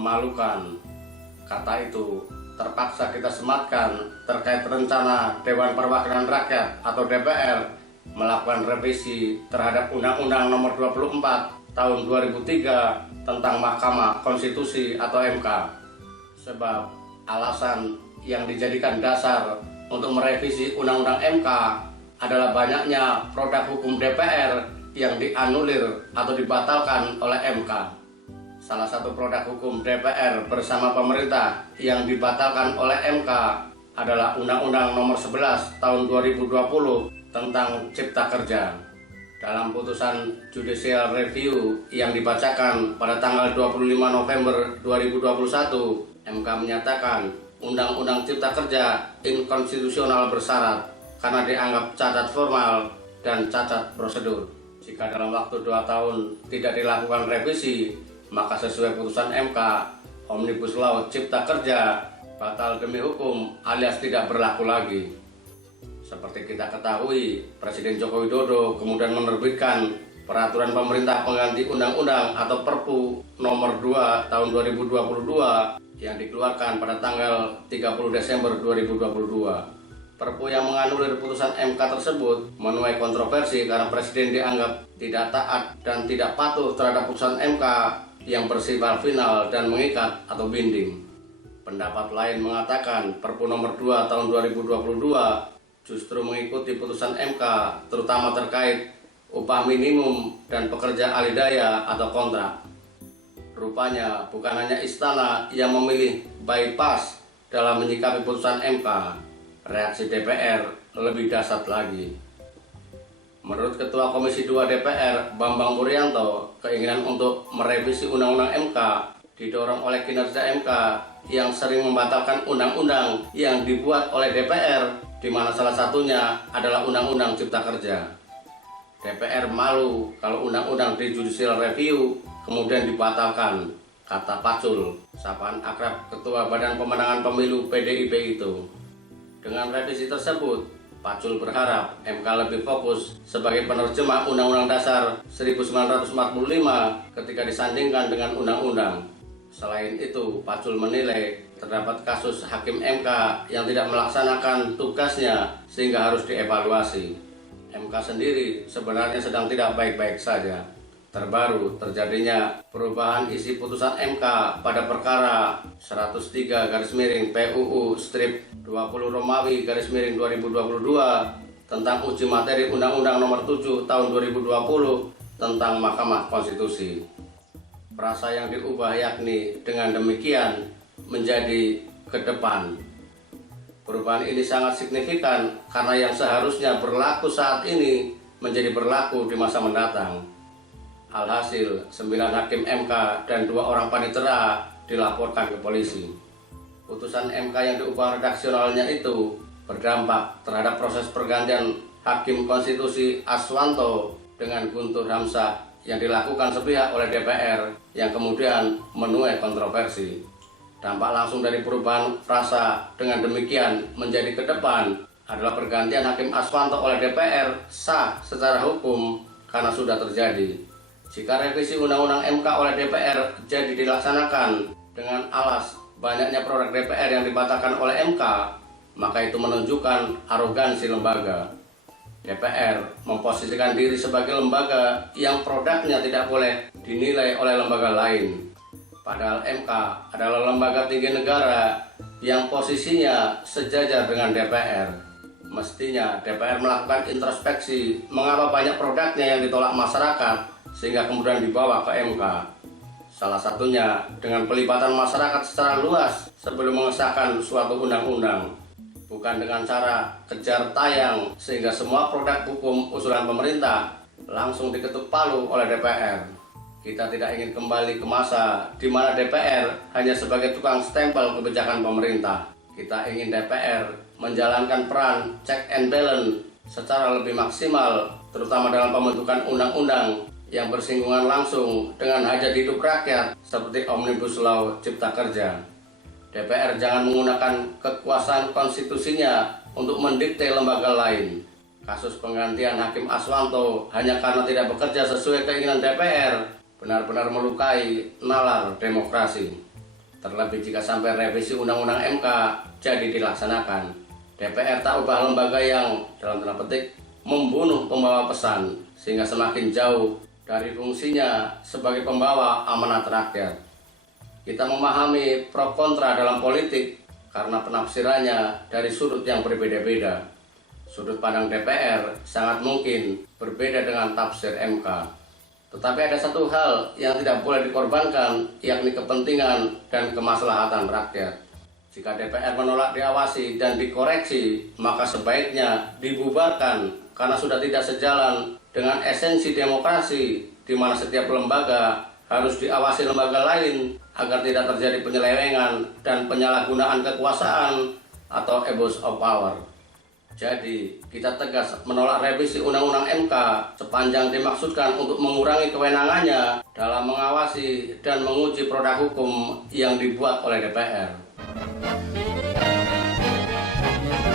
memalukan. Kata itu terpaksa kita sematkan terkait rencana Dewan Perwakilan Rakyat atau DPR melakukan revisi terhadap Undang-Undang Nomor 24 Tahun 2003 tentang Mahkamah Konstitusi atau MK. Sebab alasan yang dijadikan dasar untuk merevisi Undang-Undang MK adalah banyaknya produk hukum DPR yang dianulir atau dibatalkan oleh MK. Salah satu produk hukum DPR bersama pemerintah yang dibatalkan oleh MK adalah Undang-Undang Nomor 11 Tahun 2020 tentang Cipta Kerja. Dalam putusan Judicial Review yang dibacakan pada tanggal 25 November 2021, MK menyatakan Undang-Undang Cipta Kerja inkonstitusional bersyarat karena dianggap cacat formal dan cacat prosedur. Jika dalam waktu 2 tahun tidak dilakukan revisi, maka sesuai putusan MK, Omnibus Law Cipta Kerja batal demi hukum alias tidak berlaku lagi. Seperti kita ketahui, Presiden Joko Widodo kemudian menerbitkan Peraturan Pemerintah Pengganti Undang-Undang atau Perpu Nomor 2 Tahun 2022 yang dikeluarkan pada tanggal 30 Desember 2022. Perpu yang menganulir putusan MK tersebut menuai kontroversi karena Presiden dianggap tidak taat dan tidak patuh terhadap putusan MK yang bersifat final dan mengikat atau binding. Pendapat lain mengatakan Perpu Nomor 2 Tahun 2022 justru mengikuti putusan MK, terutama terkait upah minimum dan pekerja alidaya atau kontrak. Rupanya bukan hanya istana yang memilih bypass dalam menyikapi putusan MK, reaksi DPR lebih dahsyat lagi. Menurut Ketua Komisi 2 DPR, Bambang Wuryanto, keinginan untuk merevisi Undang-Undang MK didorong oleh kinerja MK yang sering membatalkan undang-undang yang dibuat oleh DPR, di mana salah satunya adalah Undang-Undang Cipta Kerja. DPR malu kalau undang-undang di Judicial Review kemudian dibatalkan, kata Pacul, sapaan akrab Ketua Badan Pemenangan Pemilu PDIP itu. Dengan revisi tersebut, Pacul berharap MK lebih fokus sebagai penerjemah Undang-Undang Dasar 1945 ketika disandingkan dengan undang-undang. Selain itu, Pacul menilai terdapat kasus hakim MK yang tidak melaksanakan tugasnya sehingga harus dievaluasi. MK sendiri sebenarnya sedang tidak baik-baik saja. Terbaru terjadinya perubahan isi putusan MK pada perkara 103/PUU-20 tentang uji materi Undang-Undang Nomor 7 Tahun 2020 tentang Mahkamah Konstitusi. Frasa yang diubah yakni dengan demikian menjadi ke depan. Perubahan ini sangat signifikan karena yang seharusnya berlaku saat ini menjadi berlaku di masa mendatang. Alhasil, 9 hakim MK dan 2 orang panitera dilaporkan ke polisi. Putusan MK yang diubah redaksionalnya itu berdampak terhadap proses pergantian Hakim Konstitusi Aswanto dengan Guntur Hamzah yang dilakukan sepihak oleh DPR yang kemudian menuai kontroversi. Dampak langsung dari perubahan frasa dengan demikian menjadi ke depan adalah pergantian Hakim Aswanto oleh DPR sah secara hukum karena sudah terjadi. Jika revisi Undang-Undang MK oleh DPR jadi dilaksanakan dengan alas banyaknya produk DPR yang dibatalkan oleh MK, maka itu menunjukkan arogansi lembaga. DPR memposisikan diri sebagai lembaga yang produknya tidak boleh dinilai oleh lembaga lain. Padahal MK adalah lembaga tinggi negara yang posisinya sejajar dengan DPR. Mestinya DPR melakukan introspeksi mengapa banyak produknya yang ditolak masyarakat sehingga kemudian dibawa ke MK. Salah satunya dengan pelibatan masyarakat secara luas sebelum mengesahkan suatu undang-undang. Bukan dengan cara kejar tayang sehingga semua produk hukum usulan pemerintah langsung diketuk palu oleh DPR. Kita tidak ingin kembali ke masa di mana DPR hanya sebagai tukang stempel kebijakan pemerintah. Kita ingin DPR menjalankan peran check and balance secara lebih maksimal, terutama dalam pembentukan undang-undang yang bersinggungan langsung dengan hajat hidup rakyat seperti Omnibus Law Cipta Kerja. DPR jangan menggunakan kekuasaan konstitusinya untuk mendikte lembaga lain. Kasus penggantian Hakim Aswanto hanya karena tidak bekerja sesuai keinginan DPR benar-benar melukai nalar demokrasi. Terlebih jika sampai revisi Undang-Undang MK jadi dilaksanakan, DPR tak ubah lembaga yang dalam tanda petik membunuh pembawa pesan sehingga semakin jauh dari fungsinya sebagai pembawa amanat rakyat. Kita memahami pro kontra dalam politik karena penafsirannya dari sudut yang berbeda-beda. Sudut pandang DPR sangat mungkin berbeda dengan tafsir MK. Tetapi ada satu hal yang tidak boleh dikorbankan, yakni kepentingan dan kemaslahatan rakyat. Jika DPR menolak diawasi dan dikoreksi, maka sebaiknya dibubarkan karena sudah tidak sejalan dengan esensi demokrasi, di mana setiap lembaga harus diawasi lembaga lain agar tidak terjadi penyelewengan dan penyalahgunaan kekuasaan atau abuse of power. Jadi, kita tegas menolak revisi Undang-Undang MK sepanjang dimaksudkan untuk mengurangi kewenangannya dalam mengawasi dan menguji produk hukum yang dibuat oleh DPR.